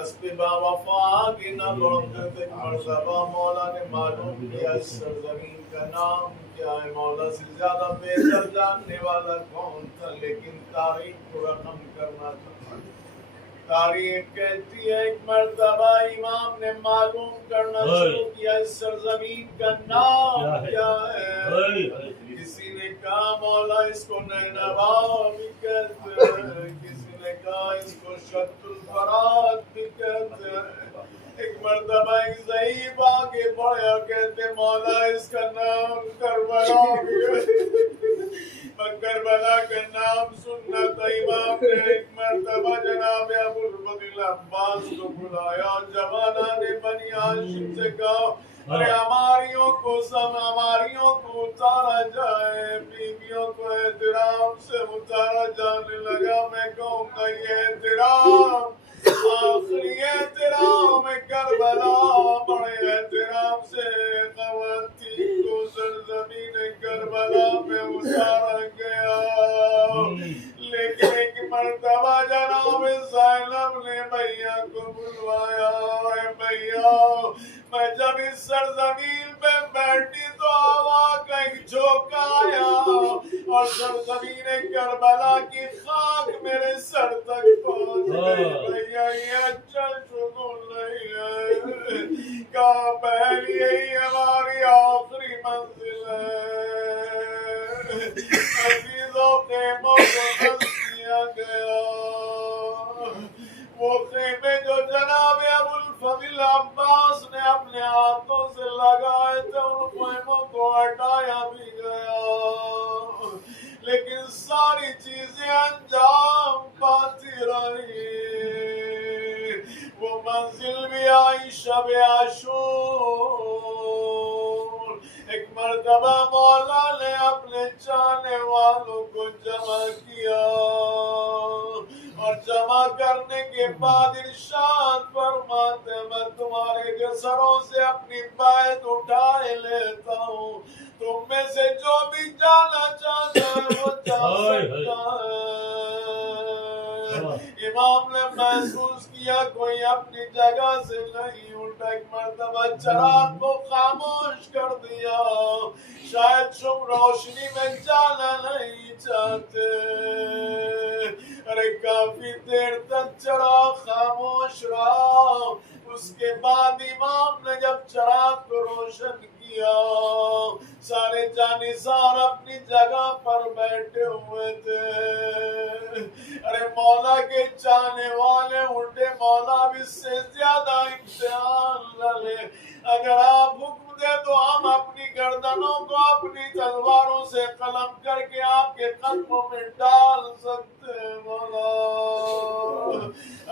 اسباب وفا کی نہ برکت ایک مرتبہ مولا نے معلوم کیا اس سرزمین کا نام کیا ہے، مولا سے زیادہ بہتر جاننے والا کون تھا، لیکن تاریخ کو رقم کرنا تھا۔ تاریخ کہتی ہے ایک مرتبہ امام نے معلوم کرنا شروع کیا اس سرزمین کا نام کیا ہے۔ کسی نے کہا مولا اس کو نینوا بھی کہتے ہیں، کسی نے کہا اس کو شط الفرات بھی کہتے ہیں۔ ایک مرتبہ ایک ضعیف آگے بڑھا کہتے مولا اس کا نام کربلا بھی ہے۔ کربلا کا نام سننا تھا۔ امام نے ایک مرتبہ جناب ابو الفضل عباس کو بلایا، جوانہ نے بنی ہاشم سے کہا ارے ہماریوں کو اتارا جائے، بیویوں کو احترام سے اتارا جانے لگا۔ میں کہوں گا یہ احترام آخری احترام ہے کربلا، بڑے احترام سے خواتین کو سرزمین کربلا میں اتارا گیا۔ لیکن ایک مرتبہ جناب زینب نے بھیا کو بلوایا، اے بھیا میں جب اس سرزمین پہ بیٹھی تو ہوا کا ایک جھونکا آیا اور سرزمین کربلا کی خاک میرے سر تک پہنچ گئی۔ بھیا یہ اچھا شگون نہیں ہے، کہا بہن یہی ہماری آخری منزل ہے۔ عزیزوں خیموں کو بس کیا گیا، وہ خیمے جو جناب ابو الفضل عباس نے اپنے ہاتھوں سے لگائے تھے ان خیموں کو ہٹایا بھی گیا، لیکن ساری چیزیں انجام پاتی رہی۔ وہ منزل بھی آئی شب عاشور۔ ایک مرتبہ مولا نے اپنے چاہنے والوں کو جمع کیا اور جمع کرنے کے بعد ارشاد فرماتے میں تمہارے سروں سے اپنی بیعت اٹھائے لیتا ہوں، تم میں سے جو بھی جانا چاہتا ہے وہ جا سکتا ہے۔ امام نے محسوس کیا کوئی اپنی جگہ سے نہیں اٹھا، ایک مرتبہ چراغ کو خاموش کر دیا، شاید تم روشنی میں جانا نہیں چاہتے۔ ارے کافی دیر تک چراغ خاموش رہا، اس کے بعد امام نے جب چراغ کو روشن کیا سارے جانثار اپنی جگہ پر بیٹھے ہوئے تھے۔ ارے مولا کے چاہنے والے اٹھے، مولا اب اس سے زیادہ امتحان نہ لے، اگر آپ حکم دے تو ہم اپنی گردنوں کو اپنی تلواروں سے قلم کر کے آپ کے قدموں میں ڈال سکتے ہیں مولا۔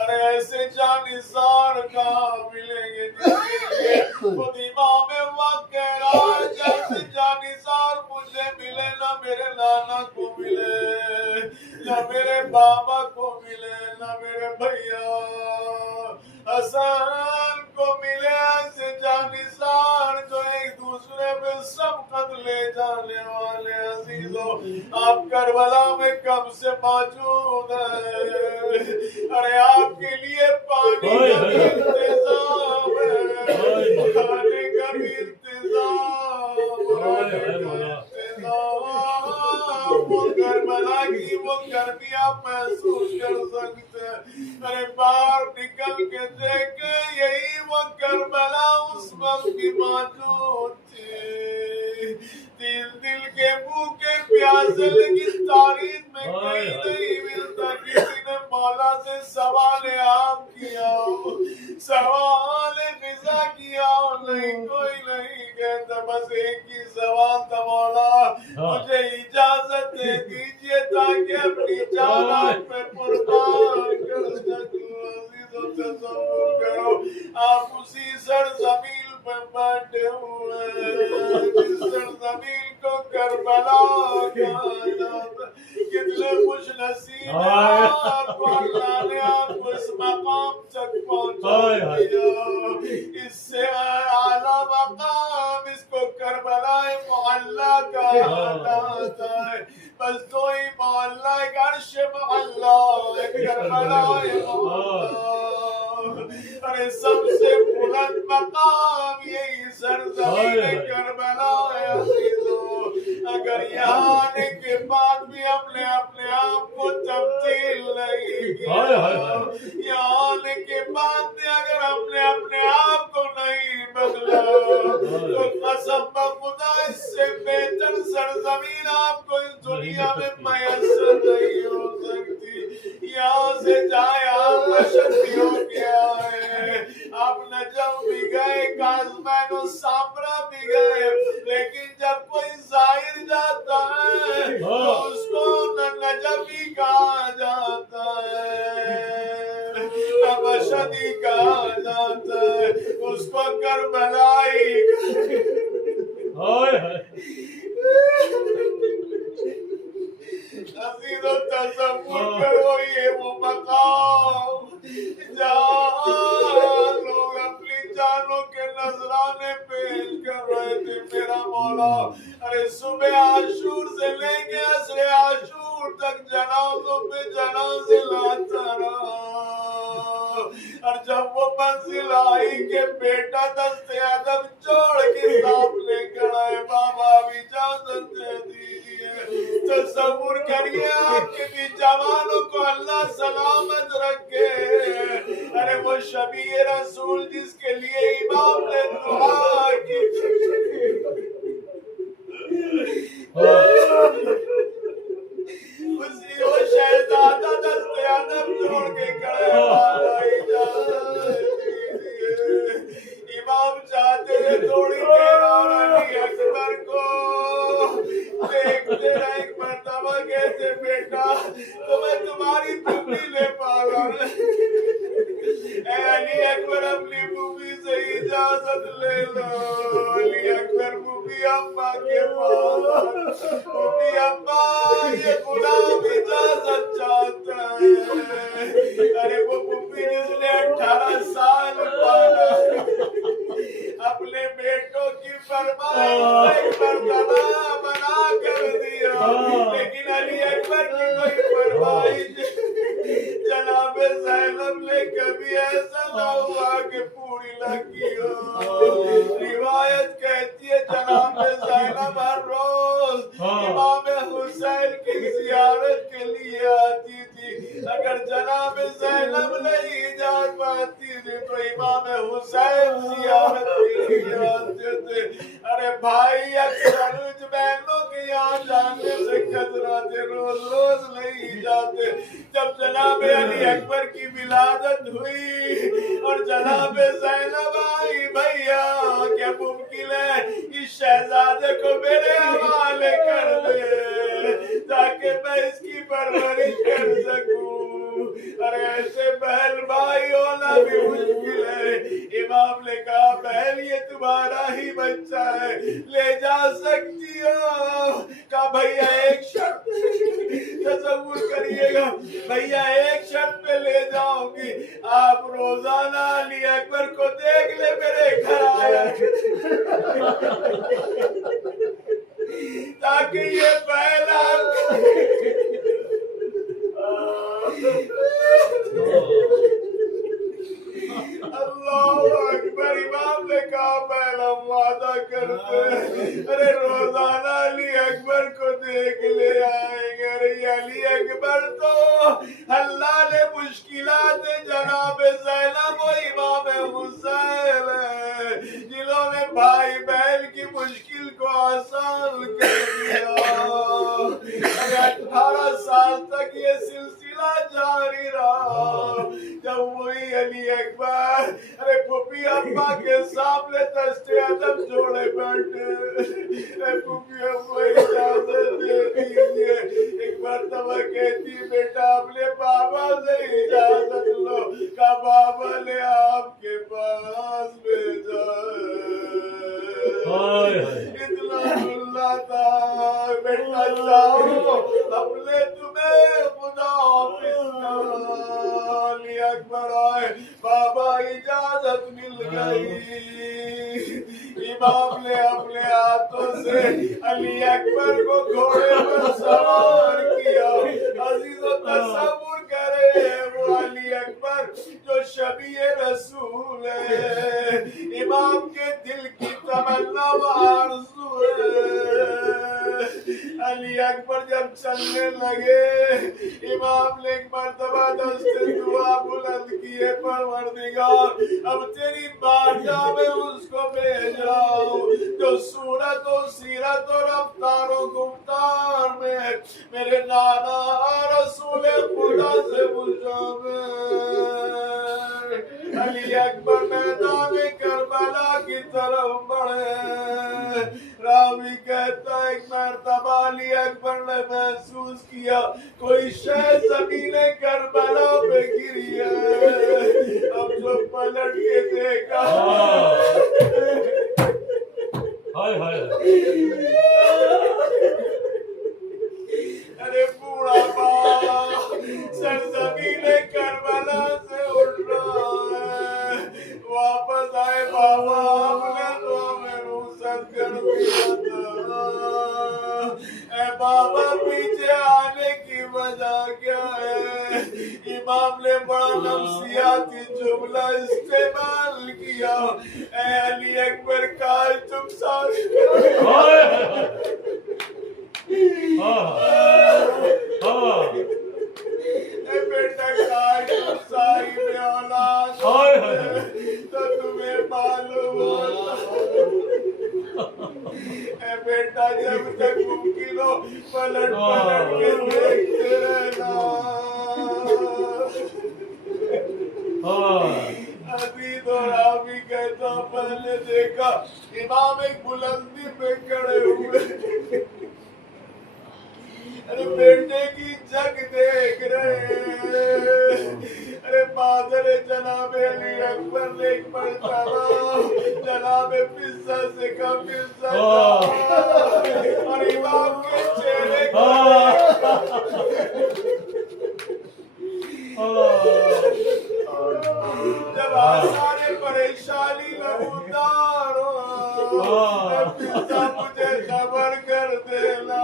ارے ایسے جانثار کہاں ملیں گے جس کے خود امام وقت کہہ رہا ہے جیسے جانثار مجھے ملے نہ میرے نانا کو ملے، نہ میرے بابا کو ملے، نہ میرے بھیا حسن کو ملے، ایسے جانثار جو ایک دوسرے پہ سبقت لے جانے والے۔ عزیزوں آپ کربلا میں کب سے موجود ہیں، ارے آپ کے لیے پانی کا بھی انتظام ہے، کھانے کا بھی انتظام ہے، وہ کربلا کی وہ گرمی آپ محسوس کر سکتے ہیں۔ ارے باہر نکل کے دیکھے یہی وہ کربلا اس وقت کی موجود تھی، دل کے بھوکے پیاسے، لیکن تاریخ میں کہیں نہیں ملتا کسی نے مولا سے سوال عام کیا ہو، سوال غذا کیا ہو، نہیں کوئی نہیں کہتا، بس ایک ہی سوال تھا مولا مجھے اجازت دے دیجئے تاکہ اپنی جانات میں قربان کر سکوں۔ عزیزوں تصور کرو آپ اسی سرزمین پہ بیٹھے ہوئے ہیں جس سرزمین کو کربلا کہا جاتا، کتنے خوش نصیب ہیں آپ کو، اللہ نے آپ کو اس مقام تک پہنچا دیا، اس سے اعلیٰ مقام اس کو کربلا معلیٰ کہا جاتا ہے۔ بس دو ہی معلیٰ، ایک عرش معلیٰ، ایک کربلا معلیٰ۔ ارے سب سے بلند مقام یہی سرزمین کربلا ہے عزیزو، اگر یہاں آنے کے بعد بھی ہم نے اپنے آپ کو تبدیل نہیں کیا، یہاں آنے کے بعد بھی اگر ہم نے اپنے آپ کو نہیں بدلا تو قسم بخدا اس سے بہتر سرزمین آپ کو اس دنیا میں میسر نہیں ہو سکتی۔ یہاں سے جائے آپ اشد بھی ہو گیا ہے، آپ نجم بھی گئے، کازمین و سامرا بھی گئے، لیکن جب کوئی ظاہر جاتا ہے تو اس کو نجمی کہا جاتا ہے، اشدی کہا جاتا ہے، اس کو کربلائی عزیز و تصور کرو یہ وہ مقام جہاں لوگ اپنی جانوں کے نذرانے پیش کر رہے تھے میرا مولا۔ ارے صبح عاشور سے لے کے عصر عاشور تک جنازوں پہ جنازے لاتا رہا، اور جب وہ منزل آئی کہ بیٹا دست ادب چھوڑ کے ساتھ لے کر آئے، بابا اب اجازت دے دیجیے، تصور کریے آپ کے بھی جوانوں کو اللہ سلامت رکھے۔ ارے وہ شبیہ رسول جس کے لیے امام نے دعا کی، اسی وہ شہزادہ دست ادب چھوڑ کے کھڑے، بابا اجازت دیجیے، امام چاہتے ہیں تھوڑی دیر اور علی اکبر کو دیکھتے رہے۔ ایک مرتبہ کہتے بیٹا تمہیں تمہاری پھوپھی لے پالا، اے علی اکبر اپنی پھوپھی سے اجازت لے لو۔ علی اکبر پھوپھی اماں کے پاس، پھوپھی اماں یہ غلام اجازت چاہتا ہے۔ ارے وہ پھوپھی جس نے 18 سال پالا، اپنے بیٹوں کی فرمائش ایک مرتبہ بنا کر دیا، لیکن علی اکبر کی کوئی فرمائش جناب زینب نے کبھی ایسا نہ ہوا کہ پوری نہ کی ہو۔ روایت کہتی ہے جناب زینب ہر روز امام حسین کی زیارت کے لیے آتی تھی، اگر جناب زینب نہیں جا پاتی تھی تو امام حسین زیارت کے لیے آتے تھے۔ ارے بھائی اکثر بہنوں کے یہاں جانے سے کتراتے، روز روز نہیں جاتے۔ جب جناب علی اکبر کی ولادت ہوئی اور جناب زینب آئی، بھیا کیا ممکن ہے اس شہزادے کو میرے حوالے کر دے تاکہ میں اس کی پرورش کر سکوں؟ ارے ایسے بہن بھائی ہونا بھی مشکل ہے۔ امام نے کہا بہن یہ تمہارا ہی بچہ ہے، لے جا سکتی ہو؟ کہا بھیا ایک شرط، تصور کریے گا، بھیا ایک شرط پہ لے جاؤں گی، آپ روزانہ علی اکبر کو دیکھ لے میرے گھر آیا تاکہ یہ پہلا اللہ اکبر۔ امام نے کہا پہلا وعدہ کرتے، ارے روزانہ علی اکبر کو دیکھ لے آئیں گے۔ ارے علی اکبر تو اللہ نے مشکلات جناب زینب و امام حسین ہے جنہوں نے بھائی بہن کی مشکل کو آسان کر دیا۔ ارے 18 سال تک یہ سلسلہ جاری رہا، جب وہی علی اکبر ارے پھوپھی ابا کے سامنے دست ادب جوڑے بیٹھے، اے پھوپھی ابا اجازت دے دیجیے۔ ایک مرتبہ کہتی بیٹا اپنے بابا سے اجازت لو، کہا بابا نے آپ کے پاس بھیجا اتنا اللہ تھا بیٹا جاؤ، ہم نے تمہیں خدا علی اکبر آئے، بابا اجازت مل گئی۔ امام نے اپنے ہاتھوں سے علی اکبر کو گھوڑے پر سوار کیا۔ عزیز و تصور کرے وہ علی اکبر جو شبیہ رسول رسول ہے، امام کے دل کی تمنا و آرزو ہے۔ علی اکبر جب چلنے لگے، امام نے ایک مرتبہ دست دعا بلند کیے، پروردگار اب تیری بارگاہ میں اس کو بھیج رہا ہوں جو صورت و سیرت و رفتار و گفتار میں میرے نانا رسول خدا سے مشابہ۔ علی اکبر میدان کربلا کی طرف بڑھے۔ راوی کہتا ہے ایک مرتبہ علی اکبر نے محسوس کیا کوئی شے زمین کربلا پہ گری ہے۔ اب جو پلٹ کے دیکھا ارے بوڑھا باپ سرزمین کربلا سے اٹھ رہا ہے۔ واپس آئے بابا، ہم نے تو ہمیں رخصت کر دیا تھا۔ اے بابا پیچھے آنے کی وجہ کیا ہے؟ امام نے بڑا نفسیاتی جملہ استعمال کیا، اے علی اکبر کاش تم ساری اے بیٹا کاش تم ساری میں اولاد تو تمہیں معلوم ہوتا۔ اے بیٹا جب تک ممکن ہو پلٹ پلٹ کے دیکھتے رہنا۔ عبید اور راوی کہتا پہلے دیکھا امام ایک بلندی پہ کھڑے ہوئے، ارے بیٹے کی جگ دیکھ رہے ہیں۔ ارے مادر جناب علی اکبر نے ایک مرتبہ جناب فضہ سے کہا فضہ اور امام کے چہرے کو جب آثار پریشانی نمودار ہو، فضہ مجھے خبر کر دینا۔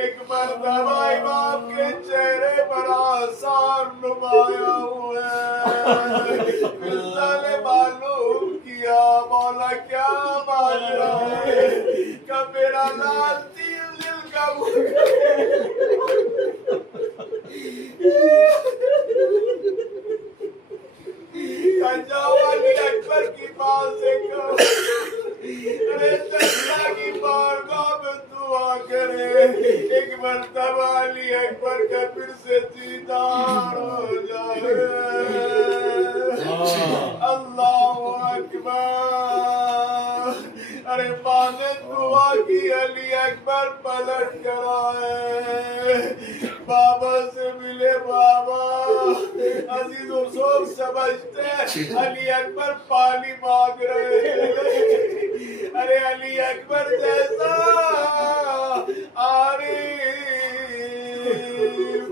ایک مرتبہ امام کے چہرے پر آثار نمایاں ہوئے، فضہ نے معلوم کیا مولا کیا ماجرا ہے کہ میرا لال تین دل کا جاؤ علی اکبر کی بات سے کہو ارے اللہ کی بارگاہ میں دعا کرے ایک مرتبہ علی اکبر کا پھر سے دیدار ہو جائے۔ اللہ اکبر۔ ارے ماں نے دعا کی علی اکبر پلٹ کر آئے، بابا سے ملے۔ بابا عزیز و سوگ سمجھتے علی اکبر پانی مانگ رہے ہیں۔ ارے علی اکبر جیسا عارف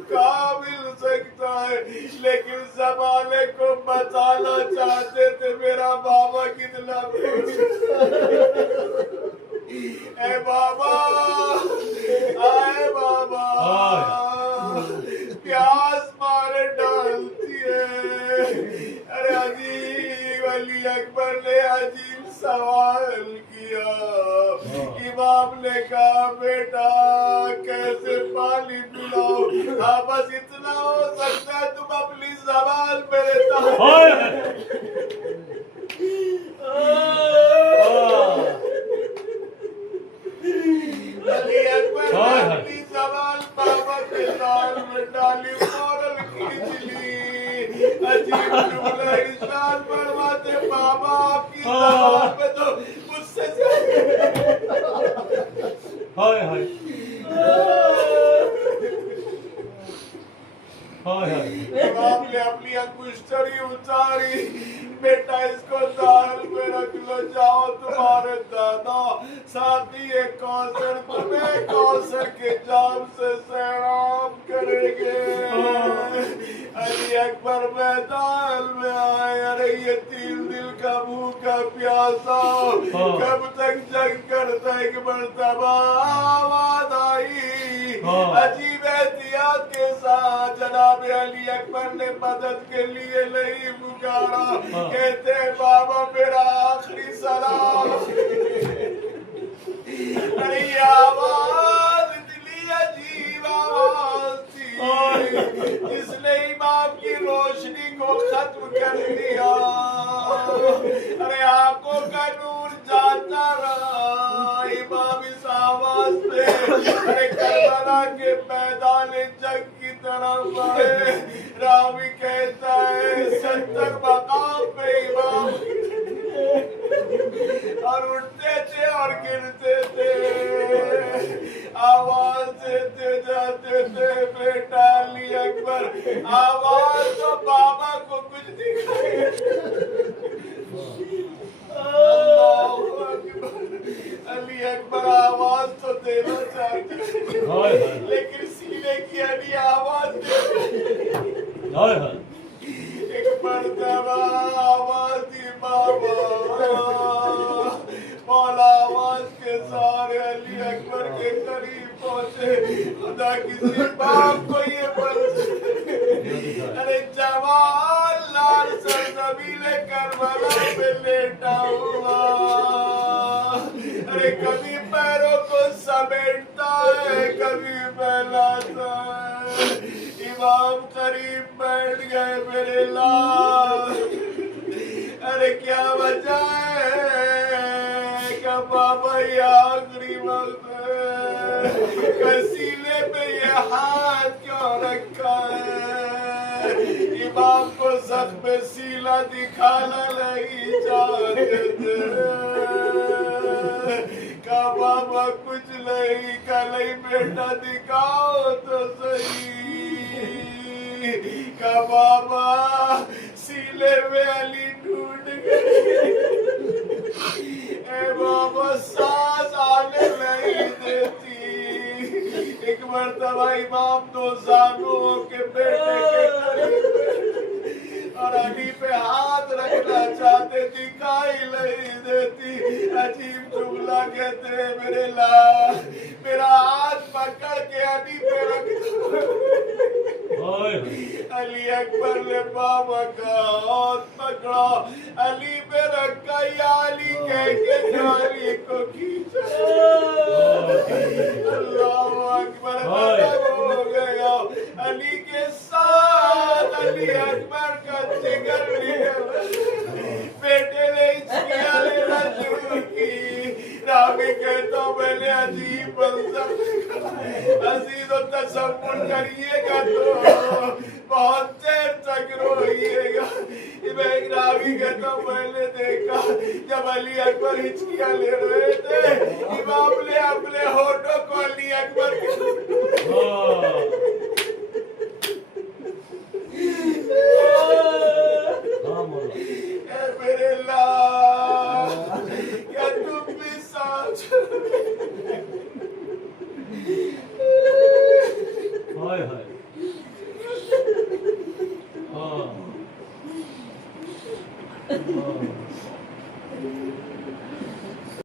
کہاں مل سکتا ہے، لیکن زمانے کو بتانا چاہتے تھے میرا بابا کتنا اے بابا آئے بابا پیاس مارے ڈالتی ہے۔ ارے عجیب علی اکبر نے عجیب سوال کیا۔ امام نے کہا بیٹا کیسے پانی پلاؤ؟ ہاں بس اتنا ہو سکتا ہے تم اپنی زبان میرے علی اکبر نے اپنی زبان بابا کے دال میں ڈالی، فوراً کھینچ لی۔ عجیب جملہ ارشاد فرماتے بابا آپ کی زبان میں تو مجھ سے امام نے اپنی انگشتری اتاری، بیٹا اس کو دال میں رکھ لو، جاؤ تمہارے دادا ساتھی کوثر تمہیں کوثر کے جام سے سیراب کریں گے۔ علی اکبر میدان میں آئے، ارے یہ تین دل کا بھوکا پیاسا کب تک جنگ کرتا؟ ایک مرتبہ آواز آئی عجیب احتیاط کے ساتھ جناب علی اکبر نے مدد کے لیے نہیں پکارا. کہتے ہیں بابا میرا آخری سلام. ارے یہ آواز اتنی عجیب آواز تھی جس نے امام کی روشنی کو ختم کر دیا. ارے آنکھوں کا نور جاتا رہا. امام اس آواز سے ارے کربلا کے میدان جنگ کی طرف آئے. راوی کہتا ہے 70 مقام پہ امام اور اٹھتے تھے اور گرتے تھے. آواز دیتے جاتے تھے بیٹا علی اکبر. آواز تو بابا کو کچھ دکھائے. اللہ اکبر. علی اکبر آواز تو دینا چاہتے لیکن سینے کی علی آواز ایک مرتبہ آواز دی بابا. مولا آواز کے سارے علی اکبر کے قریب پہنچے. خدا کسی باپ کو یہ ارے جوان لال سرزمین کربلا پہ لیٹا ہوا. ارے کبھی پیروں کو سمیٹتا ہے کبھی پھیلاتا ہے. امام قریب بیٹھ گئے میرے لال. ارے کیا وجہ ہے کہ بابا یہ آخری وقت ہے. سینے پہ یہ ہاتھ کیوں رکھا ہے. امام کو زخم سیلا دکھانا نہیں چاہتے تھے. کہا بابا کچھ نہیں. کہا نہیں بیٹا دکھاؤ تو صحیح. کہا بابا سیلے میں علی ڈھونڈ گئے. اے بابا سانس آنے نہیں دیتی. ایک مرتبہ امام دو زانوں کے بیٹے کے قریب اور علی پہ ہاتھ رکھنا چاہتے دکھائی نہیں دیتی. عجیب جملہ کہتے ہیں میرے لال میرا ہاتھ پکڑ کے علی پہ رکھ دو. علی اکبر نے بابا کا ہاتھ پکڑا علی پہ رکھا. یا علی کہہ کے علی کو کھینچا. اللہ اکبر ختم ہو گیا. علی کے ساتھ علی اکبر کا جگر نکل. بیٹے نے ہچکیاں لینا شروع کی. راوی کہتا ہوں میں نے عجیب منظر عزیز و تصور کریے گا تو بہت دیر تک روئیے گا. میں راوی کہتا ہوں میں نے دیکھا جب علی اکبر ہچکیاں لے رہے تھے امام نے اپنے ہونٹوں کو علی اکبر اے میرے اللہ کیا تم بھی ساتھ ہائے ہائے ہاں